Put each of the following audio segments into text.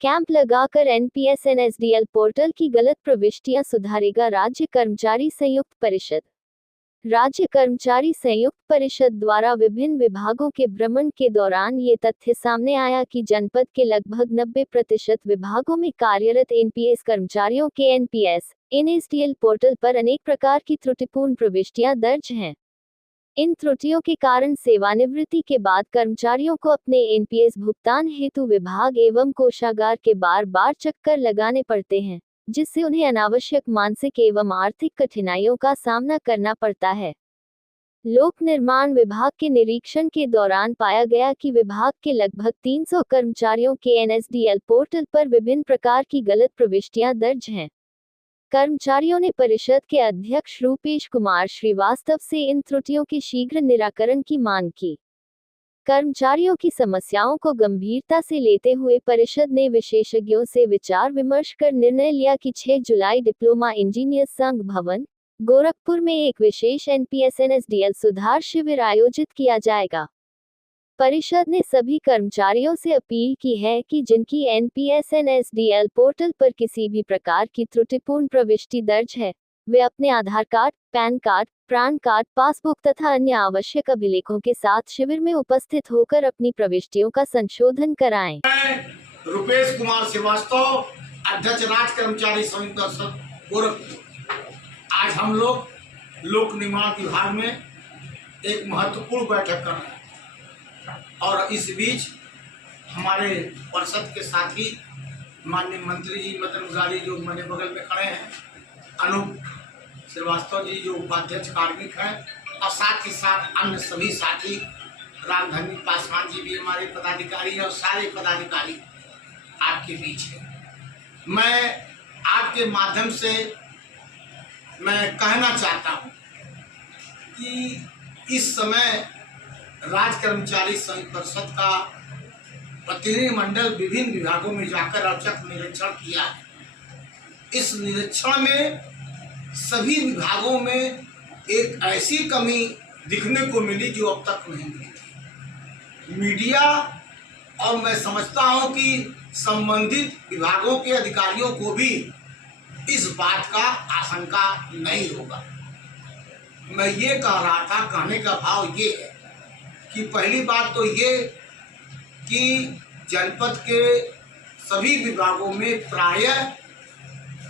Camp लगाकर NPS NSDL portal की गलत प्रविष्टियां सुधारेगा राज्य कर्मचारी संयुक्त परिषद। राज्य कर्मचारी संयुक्त परिषद द्वारा विभिन्न विभागों के भ्रमण के दौरान ये तथ्य सामने आया कि जनपद के लगभग 90% विभागों में कार्यरत एनपीएस कर्मचारियों के एनपीएस एनएसडीएल पोर्टल पर अनेक प्रकार की त्रुटिपूर्ण प्रविष्टियां दर्ज हैं। इन त्रुटियों के कारण सेवानिवृत्ति के बाद कर्मचारियों को अपने एनपीएस भुगतान हेतु विभाग एवं कोषागार के बार बार चक्कर लगाने पड़ते हैं, जिससे उन्हें अनावश्यक मानसिक एवं आर्थिक कठिनाइयों का सामना करना पड़ता है। लोक निर्माण विभाग के निरीक्षण के दौरान पाया गया कि विभाग के लगभग 300 कर्मचारियों के एनएसडीएल पोर्टल पर विभिन्न प्रकार की गलत प्रविष्टियां दर्ज हैं। कर्मचारियों ने परिषद के अध्यक्ष रूपेश कुमार श्रीवास्तव से इन त्रुटियों के शीघ्र निराकरण की मांग की। कर्मचारियों की समस्याओं को गंभीरता से लेते हुए परिषद ने विशेषज्ञों से विचार विमर्श कर निर्णय लिया कि 6 जुलाई डिप्लोमा इंजीनियर संघ भवन, गोरखपुर में एक विशेष एनपीएस एनएसडीएल सुधार शिविर आयोजित किया जाएगा। परिषद ने सभी कर्मचारियों से अपील की है कि जिनकी एनपीएस एनएसडीएल पोर्टल पर किसी भी प्रकार की त्रुटिपूर्ण प्रविष्टि दर्ज है, वे अपने आधार कार्ड, पैन कार्ड, प्राण कार्ड, पासबुक तथा अन्य आवश्यक अभिलेखों के साथ शिविर में उपस्थित होकर अपनी प्रविष्टियों का संशोधन कराएं। रूपेश कुमार श्रीवास्तव, अध्यक्ष राज्य कर्मचारी संघ गोरखपुर। आज हम लोग लोक निर्माण विभाग में एक महत्वपूर्ण बैठक कर रहे हैं और इस बीच हमारे परिषद के साथी माननीय मंत्री जी मदन गुजारी जो मेरे बगल में खड़े हैं, अनूप श्रीवास्तव जी जो उपाध्यक्ष कार्मिक हैं, और साथ ही साथ अन्य सभी साथी, रामधनी पासवान जी भी हमारे पदाधिकारी हैं और सारे पदाधिकारी आपके बीच हैं। मैं आपके माध्यम से मैं कहना चाहता हूँ कि इस समय राज्य कर्मचारी संघ परिषद का प्रतिनिधिमंडल विभिन्न विभागों में जाकर औचक निरीक्षण किया है। इस निरीक्षण में सभी विभागों में एक ऐसी कमी दिखने को मिली जो अब तक नहीं मिली थी। मीडिया और मैं समझता हूं कि संबंधित विभागों के अधिकारियों को भी इस बात का आशंका नहीं होगा। मैं ये कह रहा था, कहने का भाव ये है कि पहली बात तो ये कि जनपद के सभी विभागों में प्रायः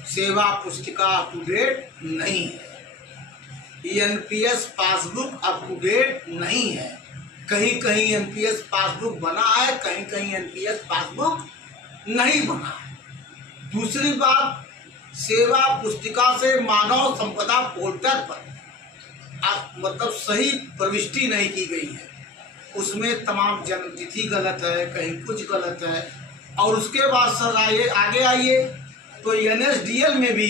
सेवा पुस्तिका अप टू डेट नहीं है। NPS passbook up to date नहीं है। कहीं कहीं एनपीएस पासबुक बना है, कहीं कहीं एनपीएस पासबुक नहीं बना है। दूसरी बात, सेवा पुस्तिका से मानव संपदा पोर्टल पर मतलब सही प्रविष्टि नहीं की गई है। उसमें तमाम जन्मतिथि गलत है, कहीं कुछ गलत है। और उसके बाद सर आगे आइए तो एनएसडीएल में भी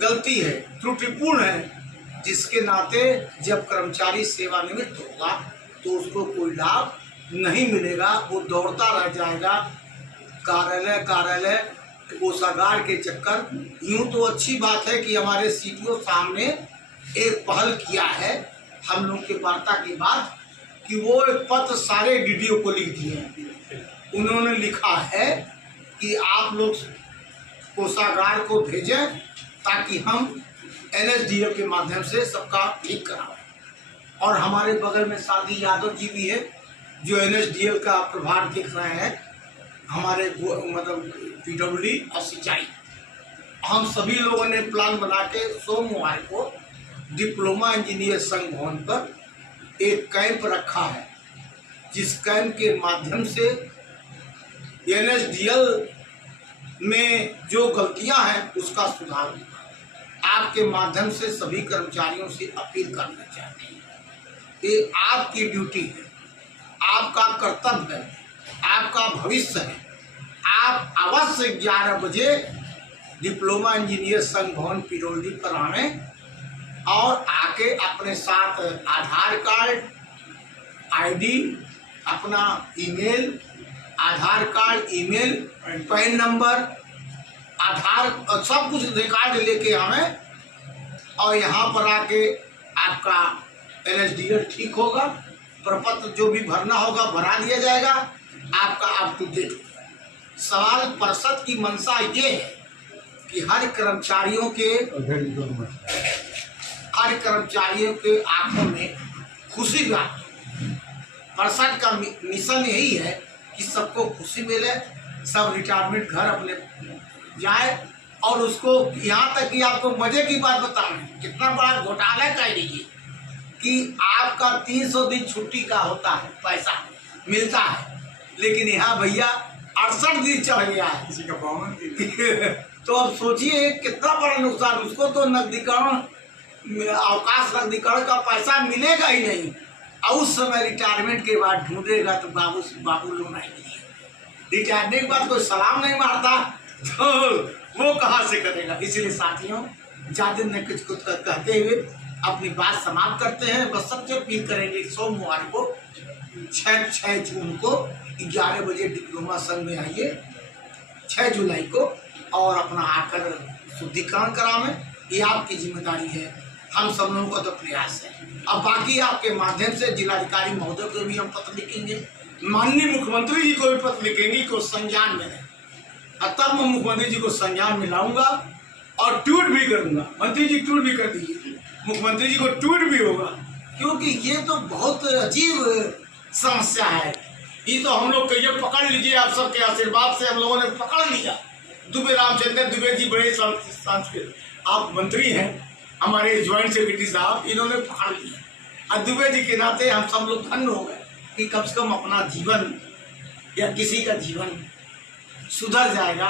गलती है, त्रुटिपूर्ण है, जिसके नाते जब कर्मचारी सेवानिवृत्त होगा तो उसको कोई लाभ नहीं मिलेगा। वो दौड़ता रह जाएगा कार्यालय कोषागार के चक्कर। यूँ तो अच्छी बात है कि हमारे सीटीओ साहब ने एक पहल किया है हम लोग के वार्ता के बाद कि वो एक पत्र सारे डीडीओ को लिख दिए। उन्होंने लिखा है कि आप लोग कोषागार को भेजें ताकि हम एनएसडीएल के माध्यम से सबका ठीक कराएं। और हमारे बगल में साथी यादव जी भी है जो एनएसडीएल का प्रभार देख रहे हैं, हमारे मतलब पीडब्ल्यूडी और सिंचाई। हम सभी लोगों ने प्लान बना के सोमवार को डिप्लोमा इंजीनियर संघ भवन पर एक कैंप रखा है, जिस कैंप के माध्यम से एनएसडीएल में जो गलतियां हैं उसका सुधार होगा। आपके माध्यम से सभी कर्मचारियों से अपील करना चाहते हैं, ये आपकी ड्यूटी है, आपका कर्तव्य है, आपका भविष्य है। आप अवश्य 11 बजे डिप्लोमा इंजीनियर संघ भवन पिरोली पर आएं और आके अपने साथ आधार कार्ड, आईडी, अपना ईमेल, आधार कार्ड, ईमेल, पैन नंबर, आधार सब कुछ रिकॉर्ड लेके आएं और यहाँ पर आके आपका एनएसडीएल ठीक होगा। प्रपत्र जो भी भरना होगा भरा दिया जाएगा, आपका अप टू डेट होगा। सवाल परिषद की मंशा ये है कि हर कर्मचारियों के आंखों में खुशी बात। परिषद का मिशन यही है कि सबको खुशी मिले, सब रिटायरमेंट घर अपने जाए। और उसको यहाँ तक कि आपको मजे की बात बताऊं, कितना बड़ा घोटाला कह लीजिए कि आपका 300 दिन छुट्टी का होता है, पैसा मिलता है, लेकिन यहाँ भैया 68 दिन चढ़ गया है किसी का 52 दिन। तो अब सोचिए कितना बड़ा नुकसान। उसको तो नकदीकरण, अवकाश नकदीकरण का पैसा मिलेगा ही नहीं, और उस समय रिटायरमेंट के बाद ढूंढेगा तो बाबू लोग नहीं मिलेगा। रिटायरमेंट के बाद कोई सलाम नहीं मारता तो वो कहाँ से करेगा। इसलिए साथियों, ज्यादा न कुछ कहते हुए अपनी बात समाप्त करते हैं। बस सबसे अपील करेंगे, सोमवार को 6 जून को 11 बजे डिप्लोमा संघ में आइए, 6 जुलाई को, और अपना आकर शुद्धिकरण करावें। ये आपकी जिम्मेदारी है, हम सब लोगों का तो प्रयास है। अब बाकी आपके माध्यम से जिलाधिकारी महोदय को भी हम पत्र लिखेंगे, माननीय मुख्यमंत्री जी को भी पत्र लिखेंगे कि संज्ञान में, तब मैं मुख्यमंत्री जी को संज्ञान में लाऊंगा और ट्वीट भी करूंगा। मंत्री जी ट्वीट भी कर दीजिए, मुख्यमंत्री जी को ट्वीट भी होगा, क्योंकि ये तो बहुत अजीब समस्या है। ये तो हम लोग कहिए पकड़ लीजिए, आप सबके आशीर्वाद से हम लोगों ने पकड़ लिया। दुबे रामचंद्र दुबे जी बड़े सांस्कृतिक आप मंत्री हैं, हमारे ज्वाइंट सेक्रेटरी साहब, इन्होंने पकड़ लिया। और दुबे जी के नाते हम सब लोग धन्य हो गए कि कम से कम अपना जीवन या किसी का जीवन सुधर जाएगा।